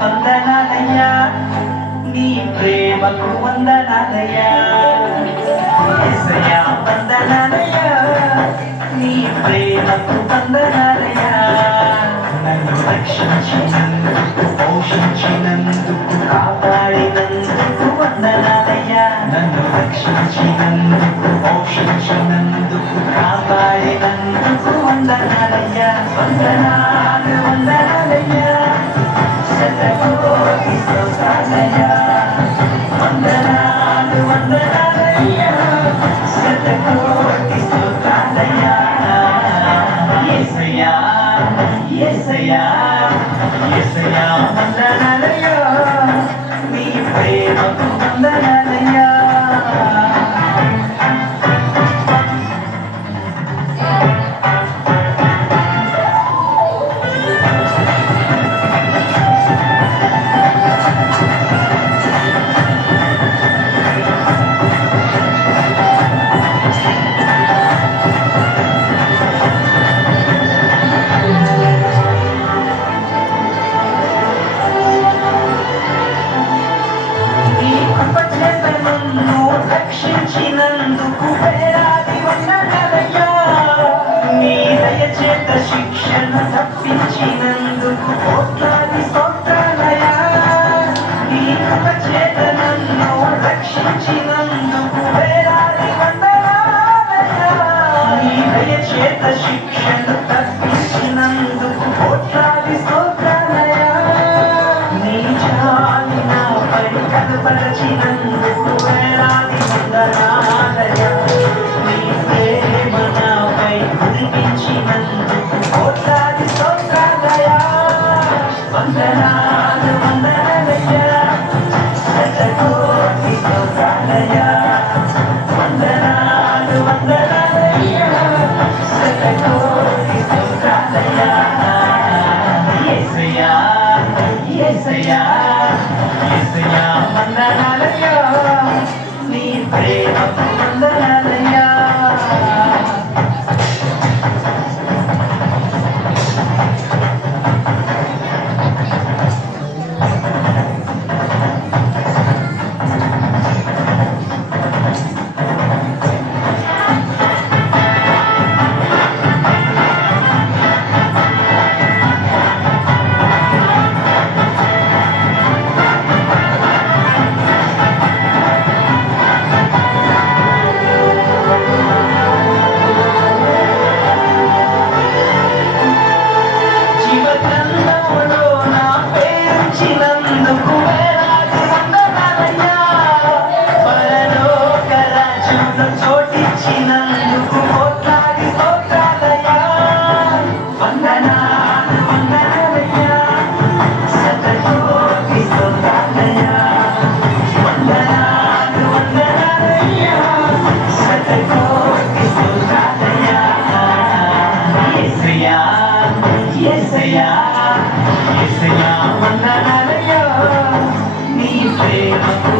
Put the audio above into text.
వందనాలయ్యా నీ ప్రేమకు వందనాలయ్యా యేసయ్యా వందనాలయ్యా నీ ప్రేమకు వందనాలయ్యా నన్ను రక్షించినందుకు పోషించినందుకు కాపాడినందుకు వందనాలయ్యా నన్ను రక్షించినందుకు పోషించినందుకు కాపాడినందుకు వందనాలయ్యా వందనాలు వందనాలయ్యా శతకోటి స్తోత్రాలయ్యా వందనాలు వందనాలయ్యా శతకోటి స్తోత్రాలయ్యా యేసయ్యా యేసయ్యా యేసయ్యా వందనాలయ్యా నీ ప్రేమకు వందనాలయ్యా రక్షించినందుకు వేలాది వందనాలయ్యా నీ దయచేత శిక్షణ తప్పించినందుకు కోట్లాది స్తోత్రాలయ్యా నీ కృపచేత నన్ను రక్షించినందుకు వేలాది వందనాలయ్యా నీ దయచేత శిక్షణ తప్పించినందుకు కోట్లాది స్తోత్రాలయ్యా నీ జాలి నాపై కనపరచినందుకు వేలాది వందనాలయ్యా నీ ప్రేమ నాపై కురిపించినందుకు కోట్లాది స్తోత్రాలయ్యా వందనాలు వందనాలయ్యా శతకోటి స్తోత్రాలయ్యా వందనాలు వందనాలయ్యా శతకోటి స్తోత్రాలయ్యా యేసయ్యా యేసయ్యా యేసయ్యా వందనాలయ్యా నీ ప్రేమకు వందనాలయ్యా జీవగ్రంథములో నా పేరుంచినందుకు వేలాది వందనాలయ్యా పరలోక రాజ్యంలో చోటిచ్చినందుకు కోట్లాది స్తోత్రాలయ్యా వందనాలు వందనాలయ్యా శతకోటి స్తోత్రాలయ్యా వందనాలు వందనాలయ్యా శతకోటి స్తోత్రాలయ్యా యేసయ్యా యేసయ్యా యేసయ్యా వందనాలయ్యా నీ ప్రేమకు